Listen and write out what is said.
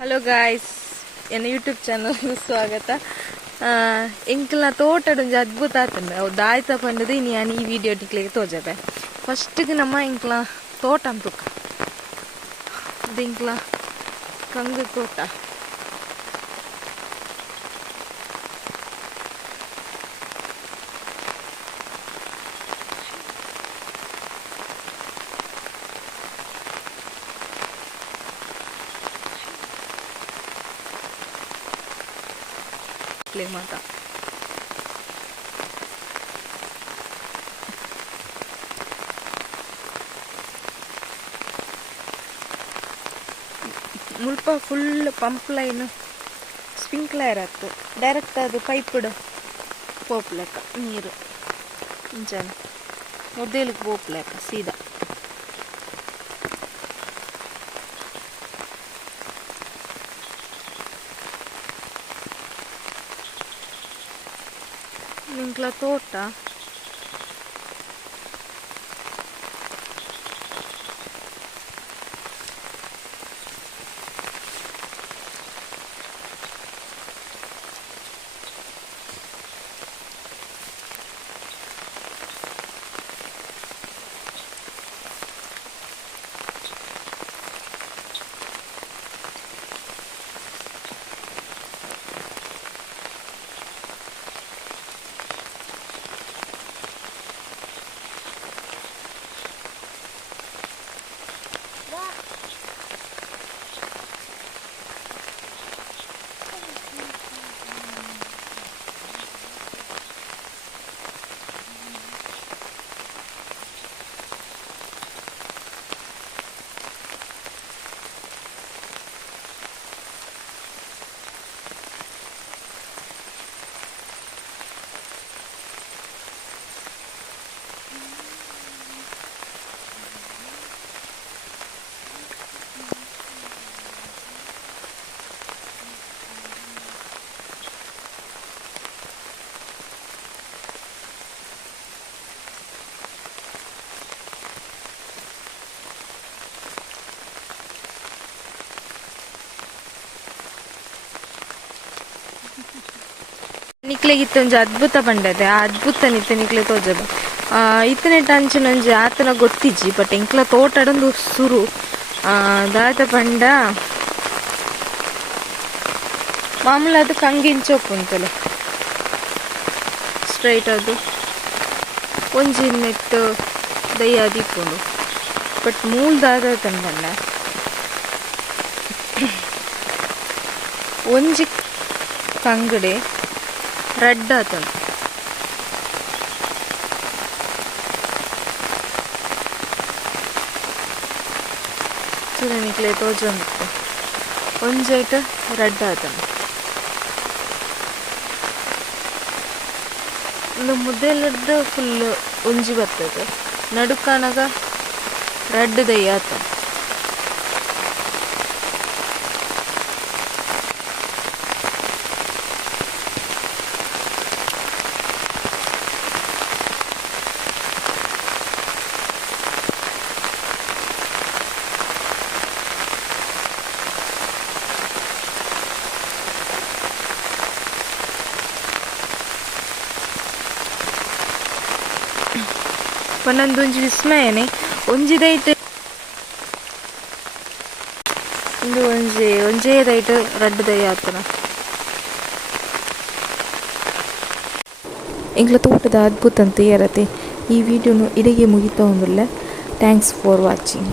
Hello guys, ನನ್ನ YouTube ಚಾನಲ್ಗೆ ಸ್ವಾಗತ. ಎಂಕ್ಲ ತೋಟಡ್ ಒಂಜಿ ಅದ್ಭುತ ಆತಂಡ ಅವು ದಾಯ್ತ ಪಂಡದು ಇನ್ನು ನಾನು ಈ ವಿಡಿಯೋ ಟಿಕ್ಲಿಗೆ ತೋಜಬೆ. ಫಸ್ಟ್ಗೆ ನಮ್ಮ ಎಂಕ್ಲ ತೋಟ ಅಂತುಕ ಅದು ಎಂಕ್ಲ ಕಂಗು ತೋಟ. ಮಾತಾ ಮುಲ್ಪ ಫುಲ್ ಪಂಪ್ ಲೈನ್ ಸ್ಪ್ರಿಂಕ್ಲರ್ ಆಯ್ತು ಡೈರೆಕ್ಟ್ ಅದು ಪೈಪ್ಡ್ ಪೋಪ್ಲೆಕ್ಕ ನೀರು ಇಂಚನ ಮೊದಲಿಗೆ ಪೋಪ್ಲೆಕ್ಕ ಸೀದಾ. ನಿಂಕ್ಲ ತೋಟ ನಿಕ್ಲೆಗಿತ್ತು ಒಂಜಿ ಅದ್ಭುತ ಪಂಡದೆ ಆ ಅದ್ಭುತ ನಿಕ್ಲೆ ತೋಜಬ ಇತ್ತನೆ ಟಂಚನ್ ಒಂಜಿ ಆತನ ಗೊತ್ತಿಜ್ಜಿ ಬಟ್ ಎಂಕ್ಲ ತೋಟಡೊಂದು ಸುರು ದಾತ ಪಂಡ ಮಾಮೂಲು ಅದು ಕಂಗಿಂಚೋಪುಂತಲೆ ಸ್ಟ್ರೈಟ್ ಅದು ಒಂಜಿ ನೆಟ್ ದಯ್ಯ ದೀಪುಂಡು ಬಟ್ ಮೂಲ್ ದಾದ ಪಂಡ ಒಂಜಿ ಕಂಗಡೆ ರೆಡ್ ಆತಂದು ನಿಕ್ಲೆ ತೋಜೊಂದು ಒಂಜೈಟ್ ರೆಡ್ ಆತಂದು ಒಂದು ಮುದ್ದೆಲಿಡ್ದು ಫುಲ್ ಒಂಜಿ ಬರ್ತದೆ ನಡುಕಾನಾಗ ರೆಡ್ ದಯ್ಯ ಆತಂದು. ಒಂದೊಂದೊಂಜಿ ವಿಸ್ಮಯನೆ ಒಂಜಿದೈಟ್ ಒಂದು ಒಂಜೇದೈಟ್ ರಡ್ಡ್ ದಯ್ಯ ಆತನ. ಎಂಕ್ಲ ತೋಟದ ಅದ್ಭುತ ಅಂತ ಇರತ್ತೆ. ಈ ವಿಡಿಯೋನು ಇಡೆಗೆ ಮುಗಿತಾ ಒಂದುಲ್ಲ. Thanks for watching.